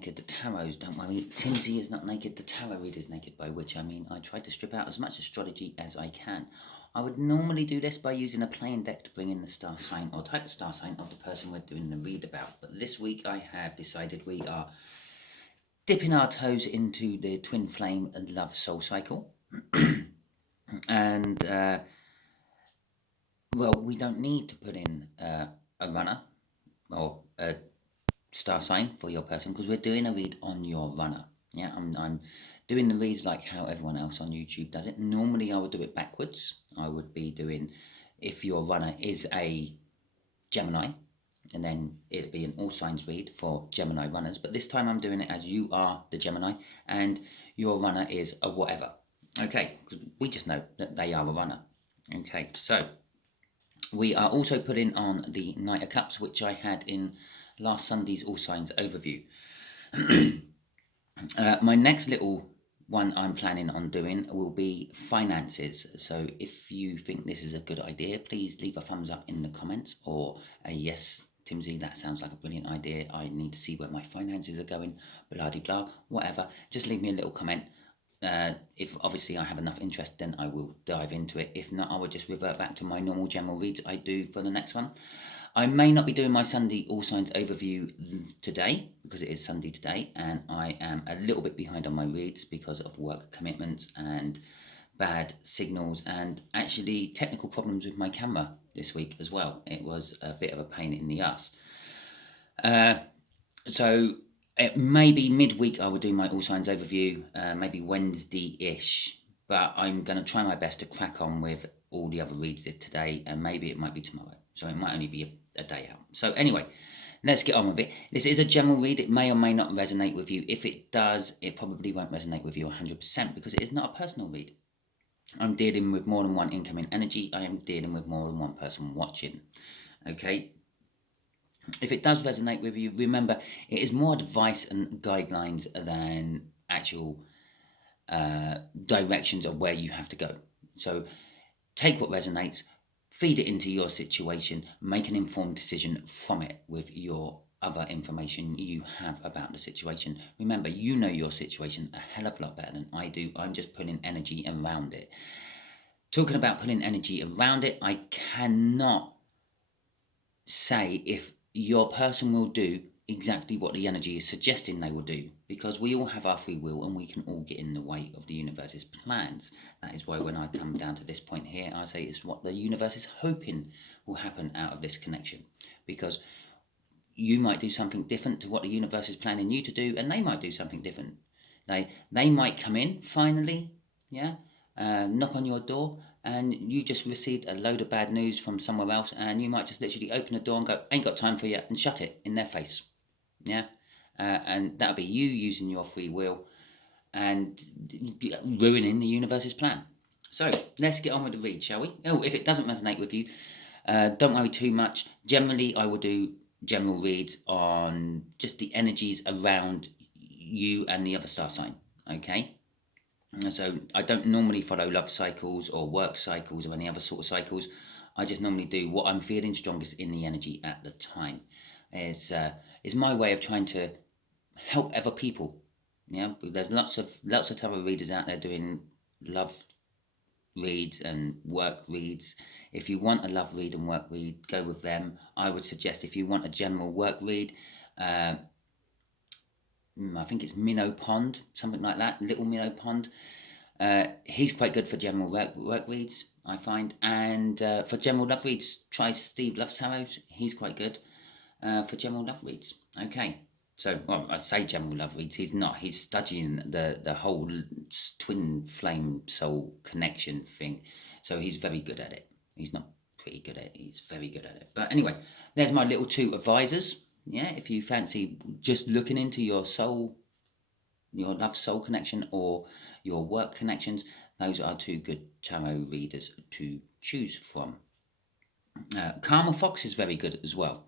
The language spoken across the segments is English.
naked tarots. Don't worry, Timsy is not naked, the tarot reader is naked, by which I mean I try to strip out as much astrology as I can. I would normally do this by using a plain deck to bring in the star sign or type of star sign of the person we're doing the read about. But this week I have decided we are dipping our toes into the Twinflame and Love Soul Cycle. And, well, we don't need to put in a runner or a star sign for your person because we're doing a read on your runner. Yeah, I'm doing the reads like how everyone else on YouTube does it. Normally I would do it backwards. I would be doing, if your runner is a Gemini, and then it'd be an all signs read for Gemini runners. But this time I'm doing it as you are the Gemini and your runner is a whatever. Okay, because we just know that they are a runner. Okay, so we are also putting on the Knight of Cups, which I had in last Sunday's All Signs overview. My next little one I'm planning on doing will be finances. So if you think this is a good idea, please leave a thumbs up in the comments or a yes, Timsy, that sounds like a brilliant idea. I need to see where my finances are going, blah, de blah, whatever. Just leave me a little comment. If obviously I have enough interest, then I will dive into it. If not, I will just revert back to my normal general reads I do for the next one. I may not be doing my Sunday All Signs overview today because it is Sunday today and I am a little bit behind on my reads because of work commitments and bad signals and actually technical problems with my camera this week as well. It was a bit of a pain in the ass. So it may be midweek I will do my All Signs overview, maybe Wednesday-ish, but I'm going to try my best to crack on with all the other reads today and maybe it might be tomorrow. So it might only be a day out. So anyway, let's get on with it. This is a general read. It may or may not resonate with you. If it does, it probably won't resonate with you 100% because it is not a personal read. I'm dealing with more than one incoming energy. I am dealing with more than one person watching. Okay. If it does resonate with you, remember, it is more advice and guidelines than actual directions of where you have to go. So take what resonates, feed it into your situation, make an informed decision from it with your other information you have about the situation. Remember, you know your situation a hell of a lot better than I do. I'm just putting energy around it. Talking about putting energy around it, I cannot say if your person will do exactly what the energy is suggesting they will do, because we all have our free will and we can all get in the way of the universe's plans. That is why when I come down to this point here, I say it's what the universe is hoping will happen out of this connection, because you might do something different to what the universe is planning you to do, and they might do something different. They might come in finally, knock on your door, and you just received a load of bad news from somewhere else, and you might just literally open the door and go, ain't got time for you, and shut it in their face. And that'll be you using your free will and ruining the universe's plan. So let's get on with the read, shall we? Oh, if it doesn't resonate with you, don't worry too much. Generally, I will do general reads on just the energies around you and the other star sign, okay? So I don't normally follow love cycles or work cycles or any other sort of cycles. I just normally do what I'm feeling strongest in the energy at the time. It's my way of trying to help other people. There's lots of tarot readers out there doing love reads and work reads. If you want a love read and work read, go with them. I would suggest if you want a general work read, I think it's Minnow Pond, something like that, Little Minnow Pond. He's quite good for general work reads, I find. And for general love reads, try Steve Loves Tarot. He's quite good for general love reads. Okay, so, well, I say general love reads. He's not. He's studying the whole twin flame soul connection thing. So he's very good at it. He's not pretty good at it. He's very good at it. But anyway, there's my little two advisors. If you fancy just looking into your soul, your love soul connection or your work connections, those are two good tarot readers to choose from. Karma Fox is very good as well.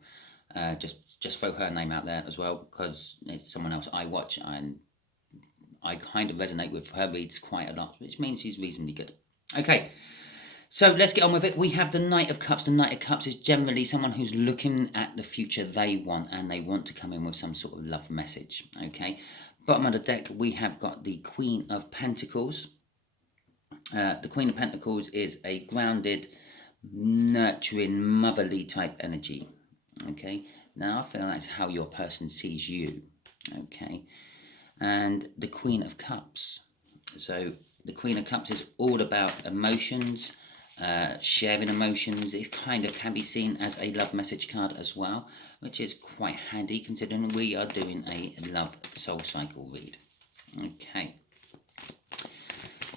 Just throw her name out there as well, because it's someone else I watch and I kind of resonate with her reads quite a lot, which means she's reasonably good. Okay, So let's get on with it. We have the Knight of Cups. The Knight of Cups is generally someone who's looking at the future they want, and they want to come in with some sort of love message. Okay. Bottom of the deck, we have got the Queen of Pentacles. The Queen of Pentacles is a grounded, nurturing, motherly type energy. Okay. Now I feel that's how your person sees you. Okay. And the Queen of Cups. So the Queen of Cups is all about emotions. Sharing emotions. It kind of can be seen as a love message card as well, which is quite handy considering we are doing a love soul cycle read. Okay,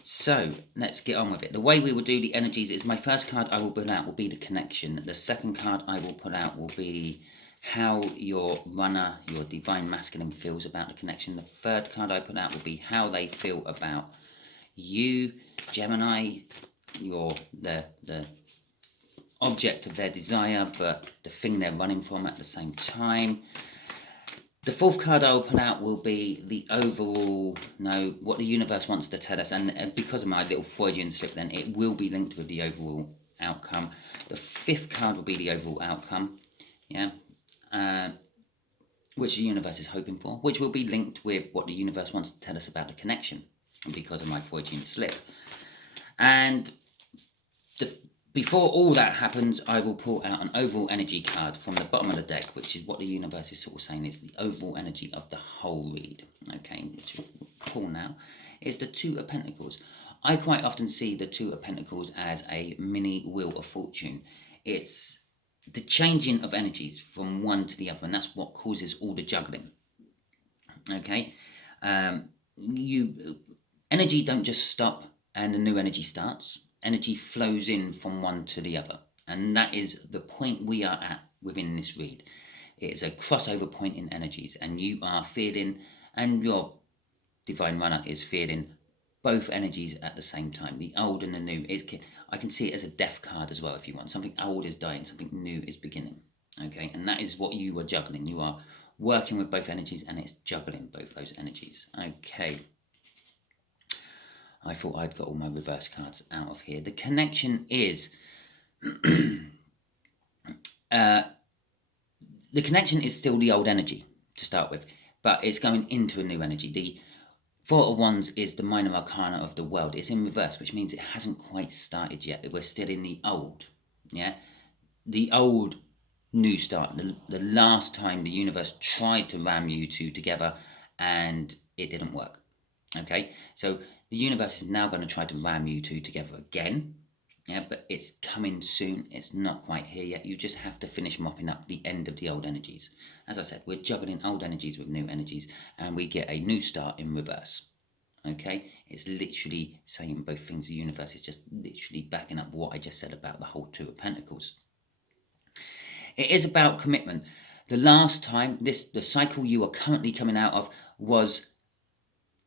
so let's get on with it. The way we will do the energies is my first card I will put out will be the connection. The second card I will put out will be how your runner, your divine masculine, feels about the connection. The third card I put out will be how they feel about you, Gemini, the object of their desire, but the thing they're running from at the same time. The fourth card I will put out will be the overall, what the universe wants to tell us, and because of my little Freudian slip then, it will be linked with the overall outcome. The fifth card will be the overall outcome, which the universe is hoping for, which will be linked with what the universe wants to tell us about the connection, because of my Freudian slip. And before all that happens, I will pull out an overall energy card from the bottom of the deck, which is what the universe is sort of saying is the overall energy of the whole read. Okay, which we'll pull now is the Two of Pentacles. I quite often see the Two of Pentacles as a mini Wheel of Fortune. It's the changing of energies from one to the other, and that's what causes all the juggling. Okay, energy don't just stop and a new energy starts. Energy flows in from one to the other, and that is the point we are at within this read. It is a crossover point in energies, and you are feeling, and your divine runner is feeling both energies at the same time, the old and the new. I can see it as a death card as well if you want. Something old is dying, something new is beginning. Okay, and that is what you are juggling. You are working with both energies, and it's juggling both those energies. Okay. I thought I'd got all my reverse cards out of here. The connection is... the connection is still the old energy to start with, but it's going into a new energy. The Four of Wands is the minor arcana of the world. It's in reverse, which means it hasn't quite started yet. We're still in the old. Yeah? The old new start. The last time the universe tried to ram you two together and it didn't work. Okay? So the universe is now going to try to ram you two together again. Yeah, but it's coming soon. It's not quite here yet. You just have to finish mopping up the end of the old energies. As I said, we're juggling old energies with new energies, and we get a new start in reverse. Okay? It's literally saying both things. The universe is just literally backing up what I just said about the whole Two of Pentacles. It is about commitment. The last time, the cycle you are currently coming out of was...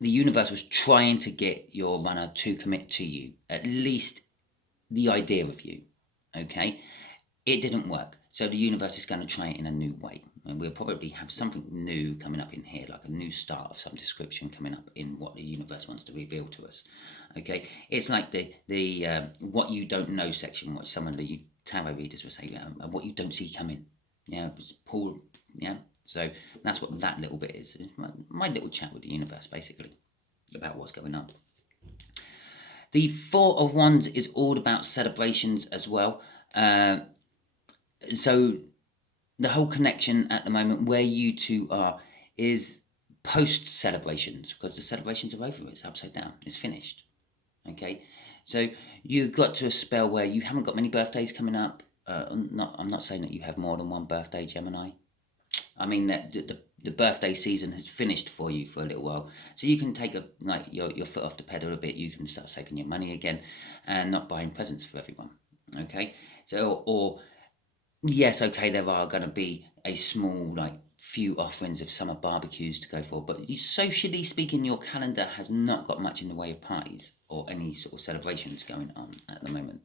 the universe was trying to get your runner to commit to you, at least the idea of you, okay? It didn't work, so the universe is going to try it in a new way, and we'll probably have something new coming up in here, like a new start of some description coming up in what the universe wants to reveal to us, okay? It's like the what you don't know section, what some of the tarot readers will say, what you don't see coming, Paul, So that's what that little bit is. It's my little chat with the universe, basically, about what's going on. The Four of Wands is all about celebrations as well. So the whole connection at the moment where you two are is post-celebrations, because the celebrations are over. It's upside down. It's finished. Okay? So you got to a spell where you haven't got many birthdays coming up. I'm not saying that you have more than one birthday, Gemini. I mean that the birthday season has finished for you for a little while, so you can take your foot off the pedal a bit. You can start saving your money again, and not buying presents for everyone. Okay, so yes, okay, there are going to be a small few offerings of summer barbecues to go for, but socially speaking, your calendar has not got much in the way of parties or any sort of celebrations going on at the moment.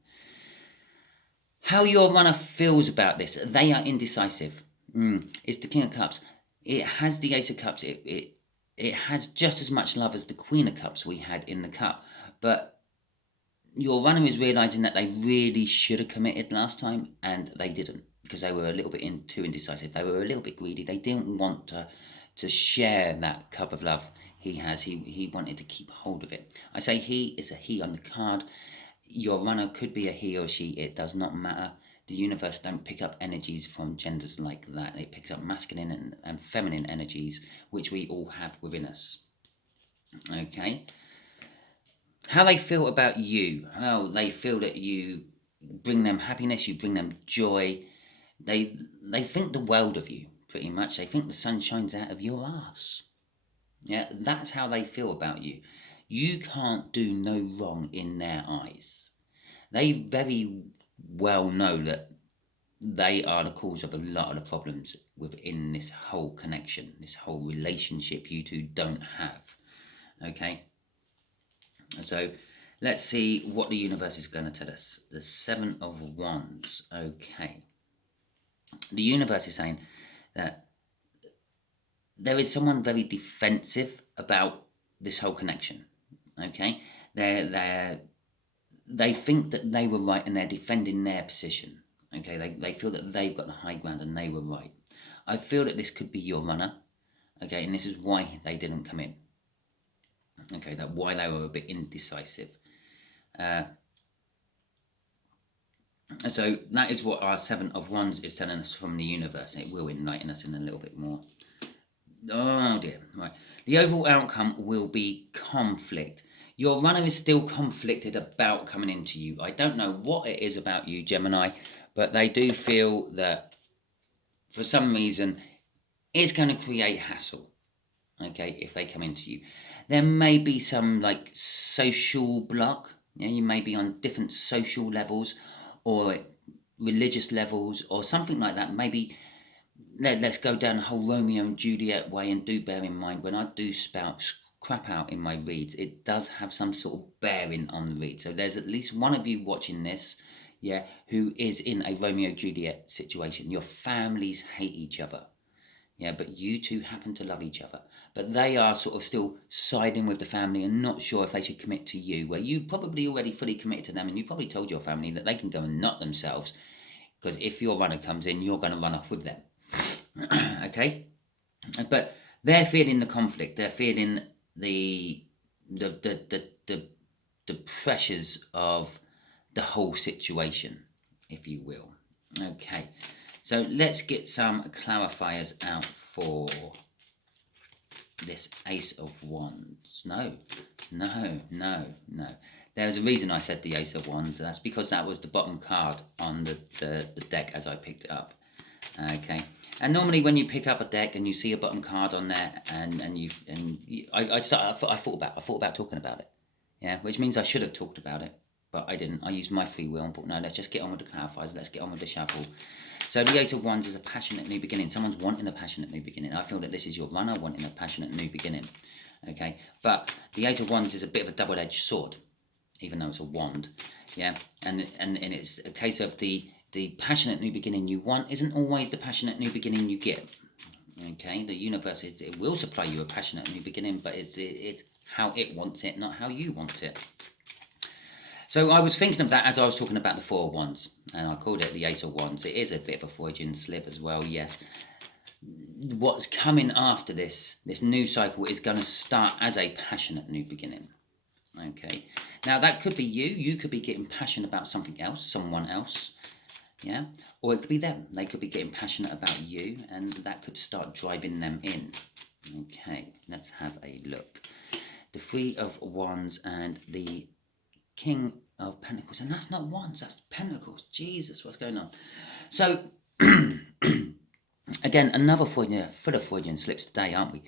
How your runner feels about this, they are indecisive. It's the King of Cups. It has the Ace of Cups. It has just as much love as the Queen of Cups we had in the cup. But your runner is realizing that they really should have committed last time and they didn't, because they were a little bit too indecisive. They were a little bit greedy. They didn't want to share that cup of love he has. He wanted to keep hold of it. I say he, it's a he on the card. Your runner could be a he or she. It does not matter. The universe don't pick up energies from genders like that. It picks up masculine and feminine energies, which we all have within us. Okay. How they feel about you, how they feel that you bring them happiness, you bring them joy. They think the world of you, pretty much. They think the sun shines out of your ass. Yeah, that's how they feel about you. You can't do no wrong in their eyes. They very well know that they are the cause of a lot of the problems within this whole connection, this whole relationship you two don't have. Okay? So let's see what the universe is going to tell us. The Seven of Wands. Okay. The universe is saying that there is someone very defensive about this whole connection. Okay? They think that they were right and they're defending their position. Okay? They feel that they've got the high ground and they were right. I feel that this could be your runner. Okay? And this is why they didn't come in. Okay, that why they were a bit indecisive. So that is what our Seven of Wands is telling us from the universe. It will enlighten us in a little bit more. Oh dear, right. The overall outcome will be conflict. Your runner is still conflicted about coming into you. I don't know what it is about you, Gemini, but they do feel that for some reason it's going to create hassle. Okay, if they come into you. There may be some like social block. You may be on different social levels or religious levels or something like that. Maybe let's go down the whole Romeo and Juliet way, and do bear in mind when I do spout crap out in my reads, it does have some sort of bearing on the read. So there's at least one of you watching this, yeah, who is in a Romeo and Juliet situation. Your families hate each other. Yeah, but you two happen to love each other. But they are sort of still siding with the family and not sure if they should commit to you, where you probably already fully committed to them and you probably told your family that they can go and nut themselves, because if your runner comes in, you're going to run off with them. Okay? But they're feeling the conflict. They're feeling the pressures of the whole situation, if you will. Okay. So let's get some clarifiers out for this Ace of Wands. No. There's a reason I said the Ace of Wands. That's because that was the bottom card on the deck as I picked it up. Okay. And normally when you pick up a deck and you see a bottom card on there, I thought about talking about it. Yeah, which means I should have talked about it, but I didn't. I used my free will and thought, no, let's just get on with the clarifiers. Let's get on with the shuffle. So the Ace of Wands is a passionate new beginning. Someone's wanting a passionate new beginning. I feel that this is your runner wanting a passionate new beginning. Okay, but the Ace of Wands is a bit of a double-edged sword, even though it's a wand. Yeah, and it's a case of the passionate new beginning you want isn't always the passionate new beginning you get. Okay, the universe it will supply you a passionate new beginning, but it's how it wants it, not how you want it. So I was thinking of that as I was talking about the Four of Wands, and I called it the Ace of Wands. It is a bit of a Freudian slip as well, yes. What's coming after this new cycle is going to start as a passionate new beginning. Okay, now that could be you. You could be getting passionate about something else, someone else, yeah? Or it could be them. They could be getting passionate about you, and that could start driving them in. Okay, let's have a look. The Three of Wands and the King of Pentacles, and that's not Wands, that's Pentacles. Jesus, what's going on? So again, another Freudian, full of Freudian slips today, aren't we?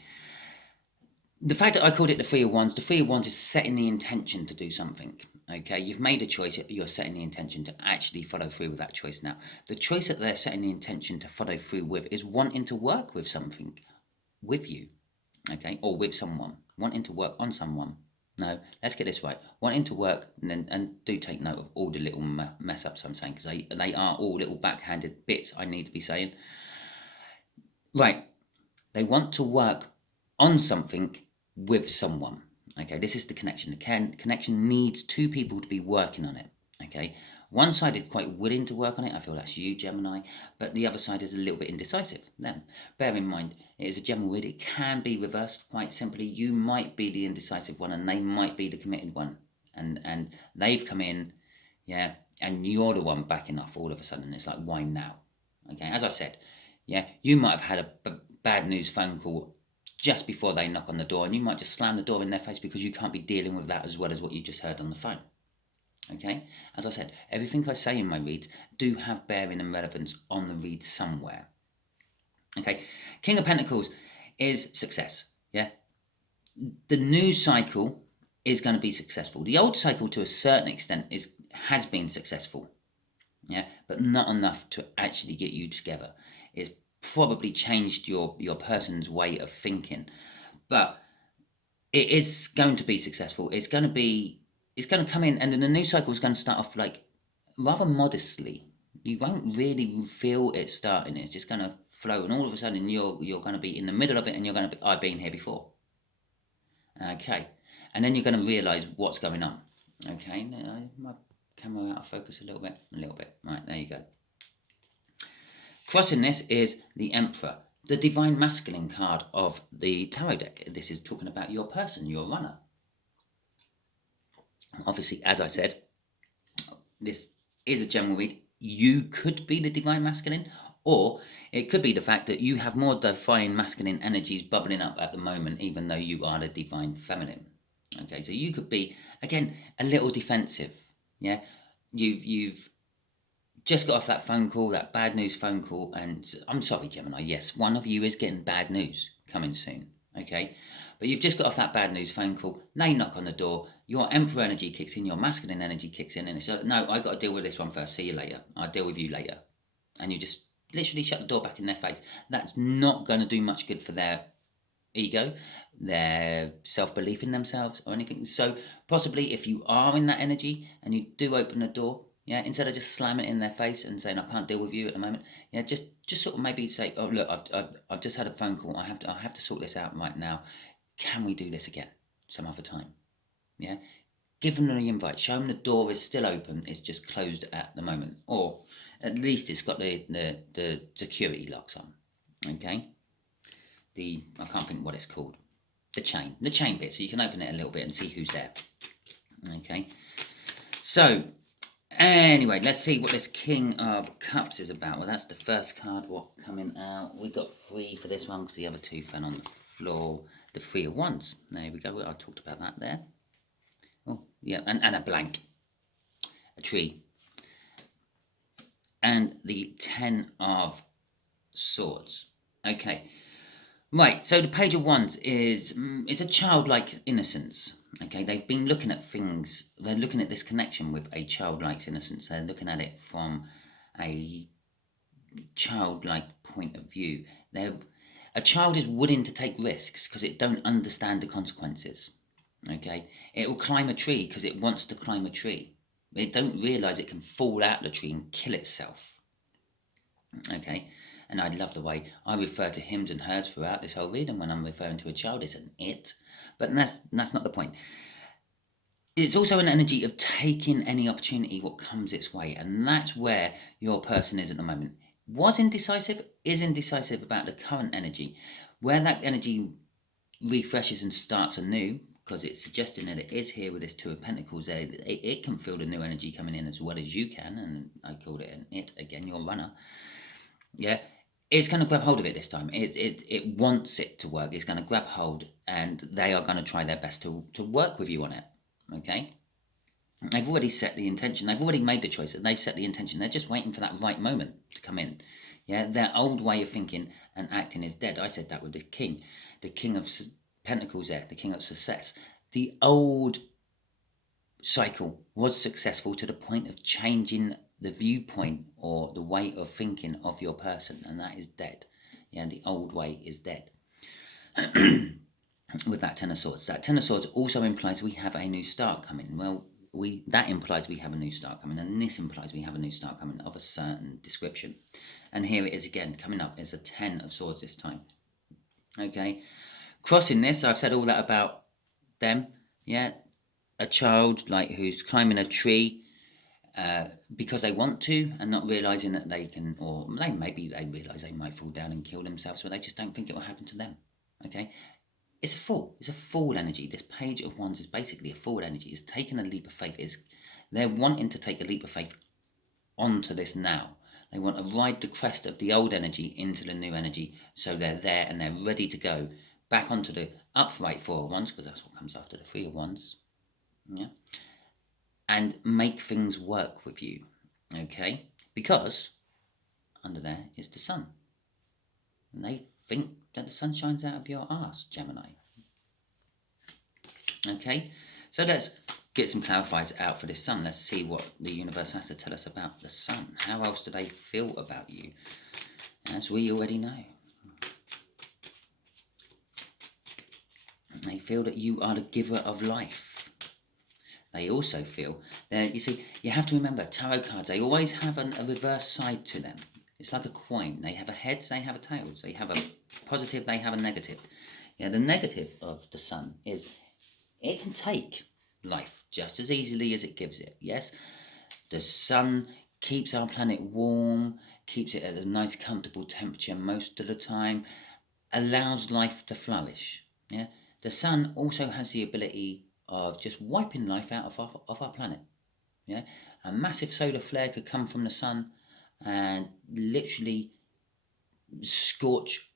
The fact that I called it the Three of Wands is setting the intention to do something. Okay, you've made a choice, you're setting the intention to actually follow through with that choice now. The choice that they're setting the intention to follow through with is wanting to work with something, with you, okay, or with someone, wanting to work on someone. No, let's get this right. Wanting to work, and do take note of all the little mess ups I'm saying, because they are all little backhanded bits I need to be saying. Right, they want to work on something with someone. Okay, this is the connection. The connection needs two people to be working on it. Okay, one side is quite willing to work on it. I feel that's you, Gemini, but the other side is a little bit indecisive. Them. Bear in mind, it is a general read. It can be reversed quite simply. You might be the indecisive one, and they might be the committed one, and they've come in, yeah, and you're the one backing off all of a sudden. It's like, why now? Okay, as I said, yeah, you might have had a bad news phone call just before they knock on the door, and you might just slam the door in their face because you can't be dealing with that as well as what you just heard on the phone. Okay, as I said, everything I say in my reads do have bearing and relevance on the read somewhere. Okay, King of Pentacles is success. Yeah, the new cycle is going to be successful. The old cycle, to a certain extent, has been successful. Yeah, but not enough to actually get you together. It's probably changed your person's way of thinking, but it is going to be successful. It's going to come in, and then the new cycle is going to start off like rather modestly. You won't really feel it starting. It's just going to flow, and all of a sudden you're going to be in the middle of it, and you're going to be, I've been here before. Okay, and then you're going to realize what's going on. Okay, my camera out of focus a little bit. Right, there you go. Crossing this is the Emperor, the Divine Masculine card of the tarot deck. This is talking about your person, your runner. Obviously, as I said, this is a general read. You could be the Divine Masculine, or it could be the fact that you have more Divine Masculine energies bubbling up at the moment, even though you are the Divine Feminine. Okay, so you could be, again, a little defensive. Yeah, you've just got off that phone call, that bad news phone call, and I'm sorry, Gemini, yes, one of you is getting bad news coming soon, okay? But you've just got off that bad news phone call, they knock on the door, your Emperor energy kicks in, your masculine energy kicks in, and it's like, no, I got to deal with this one first, see you later, I'll deal with you later. And you just literally shut the door back in their face. That's not going to do much good for their ego, their self-belief in themselves or anything. So possibly if you are in that energy and you do open the door, yeah, instead of just slamming it in their face and saying I can't deal with you at the moment, yeah, just sort of maybe say, oh look, I've just had a phone call. I have to sort this out right now. Can we do this again some other time? Yeah, give them the invite. Show them the door is still open. It's just closed at the moment, or at least it's got the security locks on. Okay, I can't think what it's called. The chain bit, so you can open it a little bit and see who's there. Okay, so anyway, let's see what this King of Cups is about. Well, that's the first card. What coming out? We got 3 for this one because the other 2 fell on the floor. The 3 of Wands. There we go. I talked about that there. Oh, yeah, and a blank. A tree. And the 10 of Swords. Okay. Right, so the Page of Wands is a childlike innocence. Okay, they've been looking at things. They're looking at this connection with a childlike innocence. They're looking at it from a childlike point of view. A child is willing to take risks because it don't understand the consequences. Okay, it will climb a tree because it wants to climb a tree. It don't realise it can fall out the tree and kill itself. Okay, and I love the way I refer to hims and hers throughout this whole reading. When I'm referring to a child, it's an it, but that's not the point. It's also an energy of taking any opportunity what comes its way, and that's where your person is at the moment. Was indecisive, is indecisive about the current energy. Where that energy refreshes and starts anew, because it's suggesting that it is here with this 2 of Pentacles there, it can feel the new energy coming in as well as you can, and I called it an it, again, your runner. Yeah, it's going to grab hold of it this time. It wants it to work. It's going to grab hold, and they are going to try their best to work with you on it. Okay? They've already set the intention. They've already made the choice, and they've set the intention. They're just waiting for that right moment to come in. Yeah, their old way of thinking and acting is dead. I said that with the King of Pentacles there, the King of Success. The old cycle was successful to the point of changing the viewpoint or the way of thinking of your person, and that is dead. Yeah, the old way is dead. With that 10 of Swords. That 10 of Swords also implies we have a new start coming. Well, that implies we have a new start coming, and this implies we have a new start coming of a certain description. And here it is again, coming up is a 10 of Swords this time. Okay, crossing this, I've said all that about them. Yeah, a child like who's climbing a tree because they want to and not realizing that they can, or maybe they realize they might fall down and kill themselves, but they just don't think it will happen to them. Okay, it's a fool. It's a fool energy. This page of wands is basically a fool energy. It's taking a leap of faith. They're wanting to take a leap of faith onto this now. They want to ride the crest of the old energy into the new energy, so they're there and they're ready to go back onto the upright four of wands, because that's what comes after the three of wands. Yeah, and make things work with you. Okay, because under there is the sun, and they think that the sun shines out of your ass, Gemini. Okay, so let's get some clarifiers out for this sun. Let's see what the universe has to tell us about the sun. How else do they feel about you? As we already know, they feel that you are the giver of life. They also feel that, you see, you have to remember, tarot cards, they always have a reverse side to them. It's like a coin. They have a heads, they have a tails. They have a positive, they have a negative. Yeah, the negative of the sun is it can take life just as easily as it gives it. Yes, the sun keeps our planet warm, keeps it at a nice comfortable temperature most of the time, allows life to flourish. Yeah, the sun also has the ability of just wiping life out of our planet. Yeah, a massive solar flare could come from the sun and literally scorch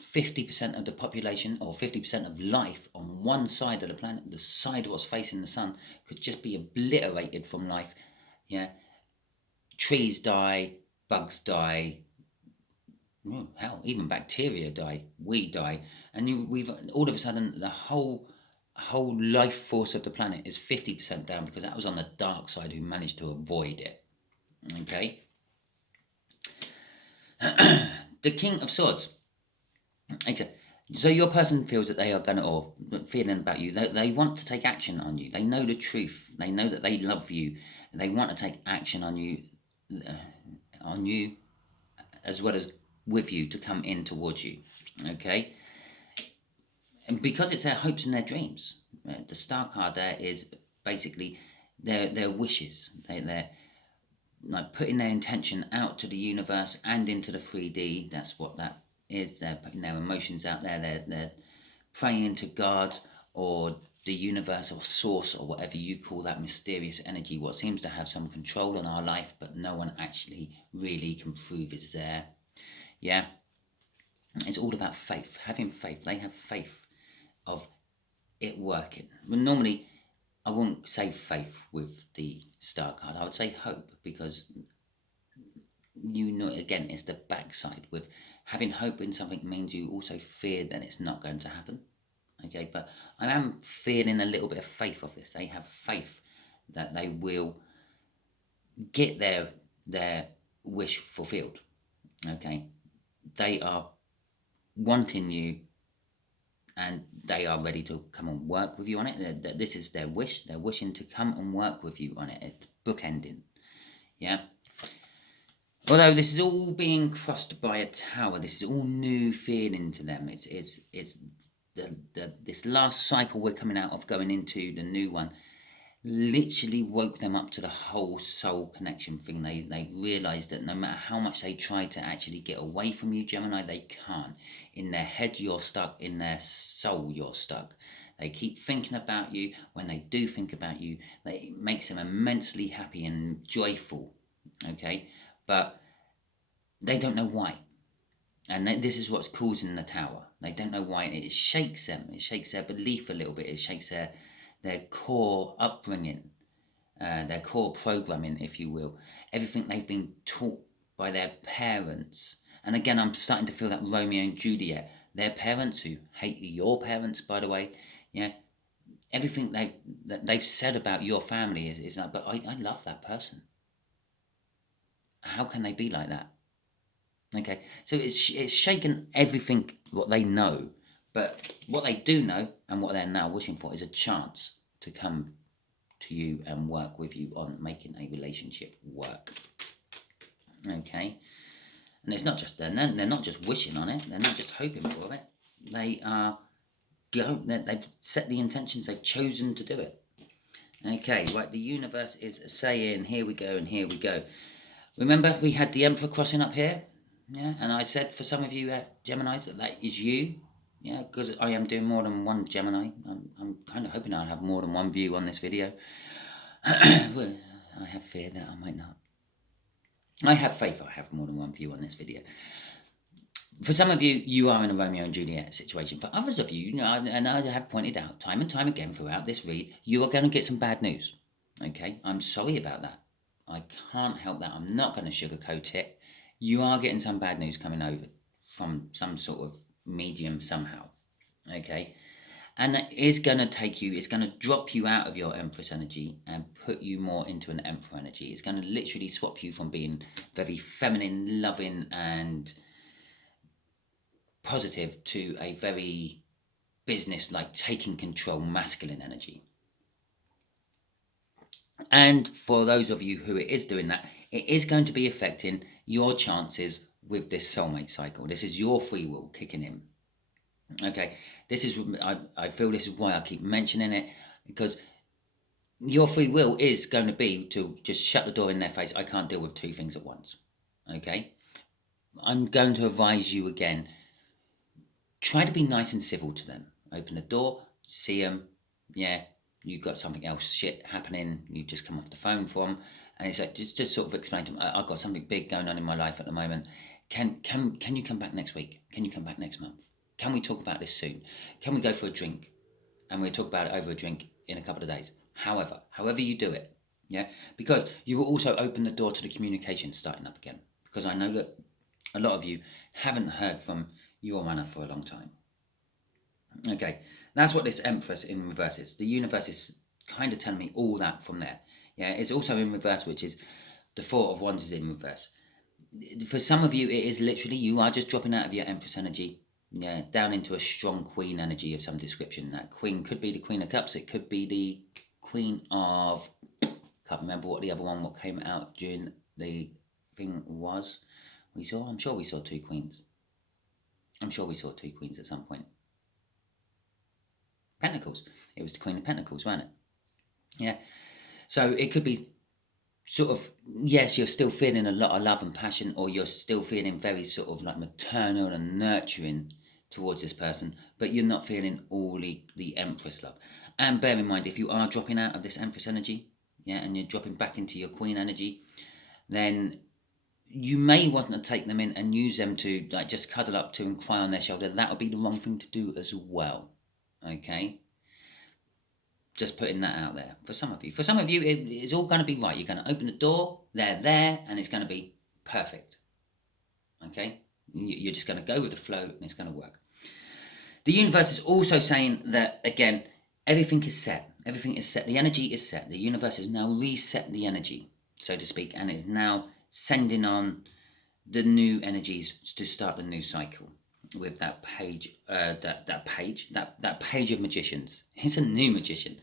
50% of the population, or 50% of life on one side of the planet. The side what's facing the sun could just be obliterated from life. Yeah, trees die, bugs die, hell, even bacteria die, we die, and we've all of a sudden the whole life force of the planet is 50% down, because that was on the dark side who managed to avoid it. Okay. The King of Swords. Okay, so your person feels that they are gonna, or feeling about you, they want to take action on you. They know the truth. They know that they love you. They want to take action on you, as well as with you, to come in towards you. Okay, and because it's their hopes and their dreams. The star card there is basically their wishes. They're like putting their intention out to the universe and into the 3D. That's what that is. They're putting their emotions out there. They're praying to God or the universe or source or whatever you call that mysterious energy, what seems to have some control on our life, but no one actually really can prove is there. Yeah, it's all about faith, having faith. They have faith of it working. Well, normally, I wouldn't say faith with the star card. I would say hope, because again, it's the backside. With having hope in something means you also fear that it's not going to happen. Okay, but I am feeling a little bit of faith of this. They have faith that they will get their wish fulfilled. Okay, they are wanting you, and they are ready to come and work with you on it. This is their wish. They're wishing to come and work with you on it. It's bookending. Yeah. Although this is all being crossed by a tower, this is all new feeling to them. It's this last cycle we're coming out of, going into the new one, literally woke them up to the whole soul connection thing. They realized that no matter how much they try to actually get away from you, Gemini, they can't. In their head you're stuck, in their soul you're stuck. They keep thinking about you. When they do think about you, it makes them immensely happy and joyful. Okay, but they don't know why. And this is what's causing the tower. They don't know why. It shakes them. It shakes their belief a little bit. It shakes their core upbringing, their core programming, if you will. Everything they've been taught by their parents. And again, I'm starting to feel that Romeo and Juliet. Their parents, who hate your parents, by the way. Yeah. Everything they've said about your family is like, but I love that person. How can they be like that? Okay, so it's shaken everything what they know, but what they do know and what they're now wishing for is a chance to come to you and work with you on making a relationship work. Okay, and it's not just they're not just wishing on it. They're not just hoping for it. They are they've set the intentions, they've chosen to do it. Okay, right, the universe is saying, here we go and here we go. Remember, we had the Emperor crossing up here? Yeah, and I said for some of you Geminis that is you. Yeah, because I am doing more than one Gemini. I'm kind of hoping I'll have more than one view on this video. Well, I have fear that I might not. I have faith I have more than one view on this video. For some of you, you are in a Romeo and Juliet situation. For others of you, and I have pointed out time and time again throughout this read, you are going to get some bad news. Okay, I'm sorry about that. I can't help that. I'm not going to sugarcoat it. You are getting some bad news coming over from some sort of medium somehow. Okay, and that is going to take you, it's going to drop you out of your Empress energy and put you more into an Emperor energy. It's going to literally swap you from being very feminine, loving, and positive to a very business-like, taking control, masculine energy. And for those of you who it is doing that, it is going to be affecting your chances with this soulmate cycle. This is your free will kicking in. Okay, this is, I feel this is why I keep mentioning it, because your free will is going to be to just shut the door in their face. I can't deal with two things at once. Okay, I'm going to advise you again, try to be nice and civil to them. Open the door, see them, yeah, you've got something else shit happening, you just come off the phone for them, and it's like, just sort of explain to them, I've got something big going on in my life at the moment. Can you come back next week? Can you come back next month? Can we talk about this soon? Can we go for a drink? And we'll talk about it over a drink in a couple of days. However you do it, yeah? Because you will also open the door to the communication starting up again. Because I know that a lot of you haven't heard from your runner for a long time. Okay, that's what this Empress in reverse is. The universe is kind of telling me all that from there. Yeah, it's also in reverse, which is the Four of Wands is in reverse. For some of you, it is literally you are just dropping out of your Empress energy, yeah, down into a strong Queen energy of some description. That Queen could be the Queen of Cups. It could be the Queen of... can't remember what the other one what came out during the thing was. I'm sure we saw two Queens. I'm sure we saw two Queens at some point. Pentacles. It was the Queen of Pentacles, wasn't it? Yeah. So it could be sort of, yes, you're still feeling a lot of love and passion, or you're still feeling very sort of like maternal and nurturing towards this person, but you're not feeling all the Empress love. And bear in mind, if you are dropping out of this Empress energy, yeah, and you're dropping back into your Queen energy, then you may want to take them in and use them to like just cuddle up to and cry on their shoulder. That would be the wrong thing to do as well. Okay? Just putting that out there for some of you. For some of you, it's all going to be right. You're going to open the door, they're there, and it's going to be perfect. Okay? You're just going to go with the flow, and it's going to work. The universe is also saying that, again, everything is set. Everything is set. The energy is set. The universe has now reset the energy, so to speak, and is now sending on the new energies to start the new cycle with that page, that page of magicians. It's a new magician.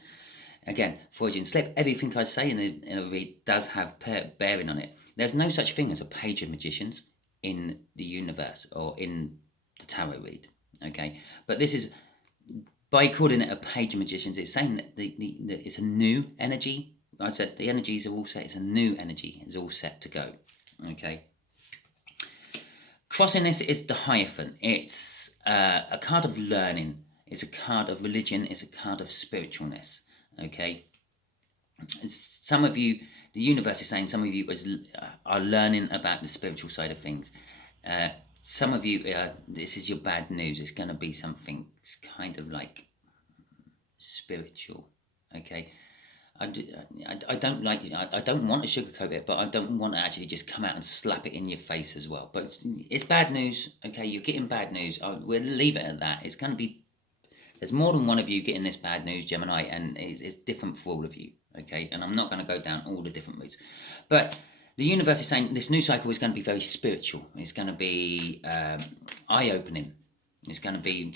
Again, Freudian slip. Everything I say in a read does have bearing on it. There's no such thing as a page of magicians in the universe or in the tarot read. Okay, but this is, by calling it a page of magicians, it's saying that it's a new energy. I said the energies are all set. It's a new energy. It's all set to go. Okay. Crossing this is the Hierophant. It's a card of learning. It's a card of religion. It's a card of spiritualness. Okay. Some of you, the universe is saying, some of you are learning about the spiritual side of things. Some of you, this is your bad news. It's going to be something kind of like spiritual. Okay. I don't I don't want to sugarcoat it, but I don't want to actually just come out and slap it in your face as well. But it's bad news, okay? You're getting bad news. We'll leave it at that. It's going to be, there's more than one of you getting this bad news, Gemini, and it's different for all of you, okay? And I'm not going to go down all the different routes. But the universe is saying this new cycle is going to be very spiritual. It's going to be eye-opening. It's going to be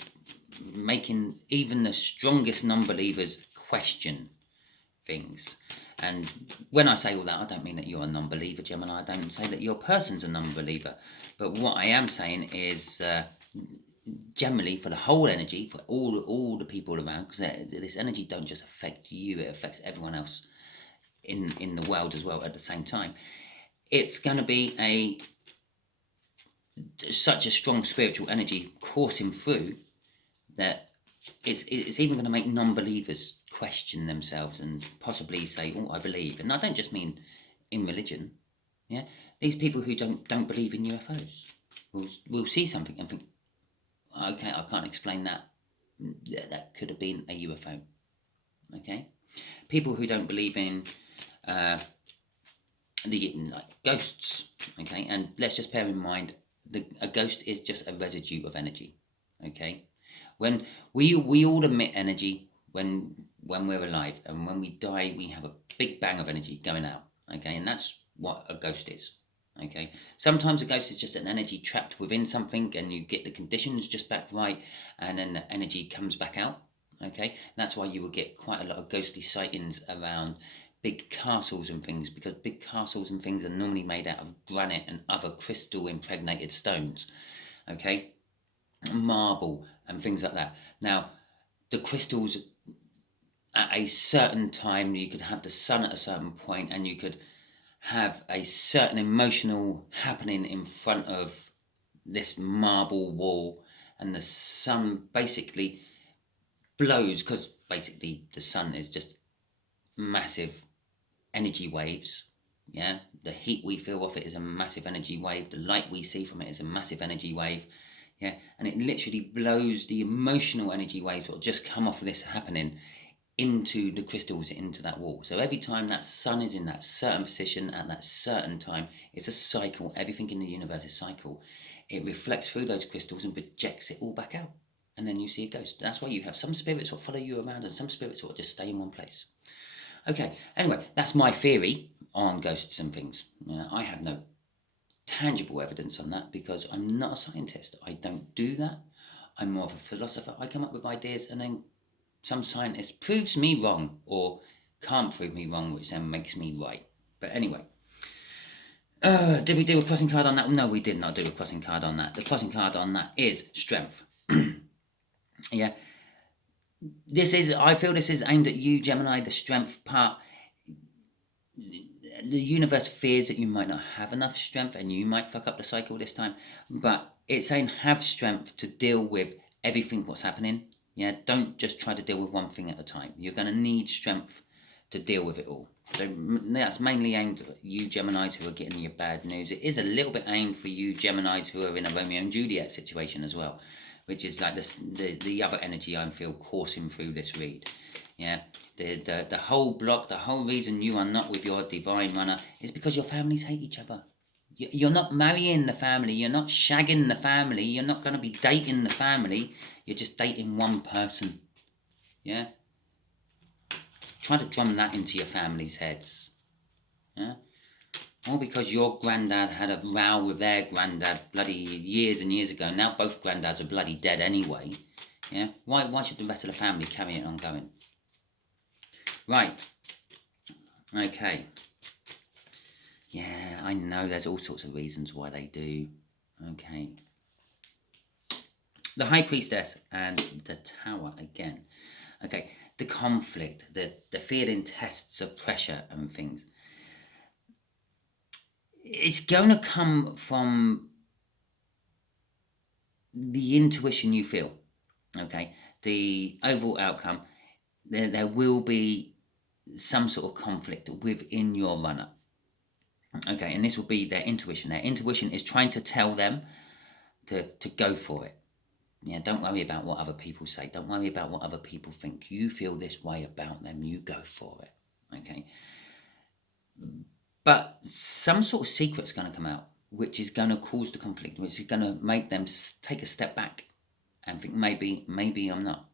making even the strongest non-believers question things. And when I say all that, I don't mean that you're a non-believer, Gemini. I don't say that your person's a non-believer. But what I am saying is generally for the whole energy, for all the people around, because this energy don't just affect you, it affects everyone else in the world as well at the same time. It's going to be such a strong spiritual energy coursing through that it's even going to make non-believers question themselves and possibly say, "Oh, I believe." And I don't just mean in religion. Yeah, these people who don't believe in UFOs will see something and think, "Okay, I can't explain that. That could have been a UFO." Okay, people who don't believe in like ghosts. Okay, and let's just bear in mind a ghost is just a residue of energy. Okay, when we all emit energy when we're alive, and when we die we have a big bang of energy going out. Okay, and that's what a ghost is. Okay, sometimes a ghost is just an energy trapped within something, and you get the conditions just back right, and then the energy comes back out. Okay, and that's why you will get quite a lot of ghostly sightings around big castles and things, because big castles and things are normally made out of granite and other crystal impregnated stones. Okay, marble and things like that. Now, the crystals at a certain time, you could have the sun at a certain point, and you could have a certain emotional happening in front of this marble wall, and the sun basically blows, because basically the sun is just massive energy waves. Yeah, the heat we feel off it is a massive energy wave, the light we see from it is a massive energy wave. Yeah, and it literally blows the emotional energy waves that will just come off of this happening into the crystals, into that wall. So every time that sun is in that certain position at that certain time, it's a cycle. Everything in the universe is cycle. It reflects through those crystals and projects it all back out, and then you see a ghost. That's why you have some spirits that follow you around, and some spirits that will just stay in one place. Okay, anyway, that's my theory on ghosts and things. You know, I have no tangible evidence on that because I'm not a scientist. I don't do that. I'm more of a philosopher. I come up with ideas, and then some scientist proves me wrong or can't prove me wrong, which then makes me right. But anyway, did we do a crossing card on that? No, we did not do a crossing card on that. The crossing card on that is strength. Yeah. I feel this is aimed at you, Gemini, the strength part. The universe fears that you might not have enough strength and you might fuck up the cycle this time, but it's saying have strength to deal with everything what's happening. Yeah, don't just try to deal with one thing at a time. You're going to need strength to deal with it all. So that's mainly aimed at you Geminis who are getting your bad news. It is a little bit aimed for you Geminis who are in a Romeo and Juliet situation as well, which is like the other energy I feel coursing through this read. Yeah, the whole block, the whole reason you are not with your divine runner is because your families hate each other. You're not marrying the family, you're not shagging the family, you're not going to be dating the family, you're just dating one person. Yeah? Try to drum that into your family's heads. Yeah? All because your granddad had a row with their granddad bloody years and years ago. Now both granddads are bloody dead anyway. Yeah? Why should the rest of the family carry it on going? Right. Okay. Yeah, I know there's all sorts of reasons why they do. Okay. The High Priestess and the Tower again. Okay, the conflict, the feeling tests of pressure and things. It's going to come from the intuition you feel. Okay, the overall outcome, there will be some sort of conflict within your runner. Okay, and this will be their intuition. Their intuition is trying to tell them to go for it. Yeah, don't worry about what other people say. Don't worry about what other people think. You feel this way about them. You go for it. Okay. But some sort of secret's going to come out, which is going to cause the conflict, which is going to make them take a step back and think maybe I'm not.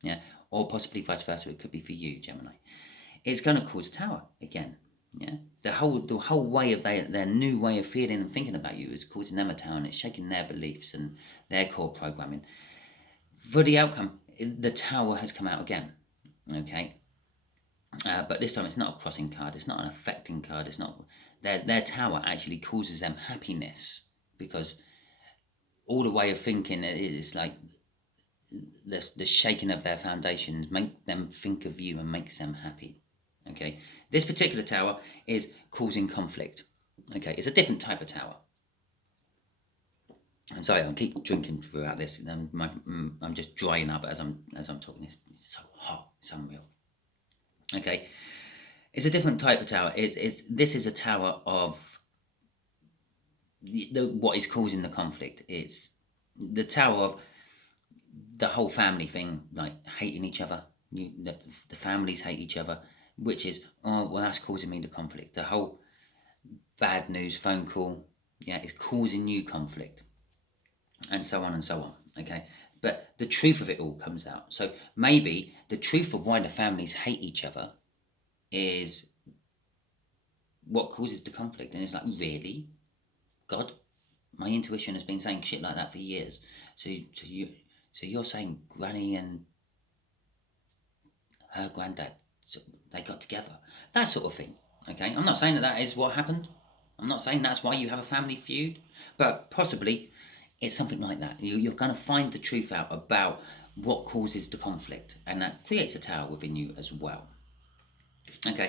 Yeah, or possibly vice versa. It could be for you, Gemini. It's going to cause a tower again. Yeah, the whole way of their new way of feeling and thinking about you is causing them a tower, and it's shaking their beliefs and their core programming. For the outcome, the tower has come out again. Okay, but this time it's not a crossing card. It's not an affecting card. It's not their tower actually causes them happiness because all the way of thinking is like the shaking of their foundations make them think of you and makes them happy. Okay, this particular tower is causing conflict. Okay, it's a different type of tower. I'm sorry, I keep drinking throughout this. And I'm just drying up as I'm talking. It's so hot, it's unreal. Okay, it's a different type of tower. This is a tower of what is causing the conflict. It's the tower of the whole family thing, like hating each other. The families hate each other, which is, oh well, that's causing me the conflict. The whole bad news phone call, yeah, is causing you conflict, and so on and so on. Okay, but the truth of it all comes out. So maybe the truth of why the families hate each other is what causes the conflict, and it's like, really, God, my intuition has been saying shit like that for years. So you're saying Granny and her granddad, so they got together, that sort of thing. Okay, I'm not saying that is what happened. I'm not saying that's why you have a family feud, but possibly it's something like that. You're going to find the truth out about what causes the conflict, and that creates a tower within you as well. Okay,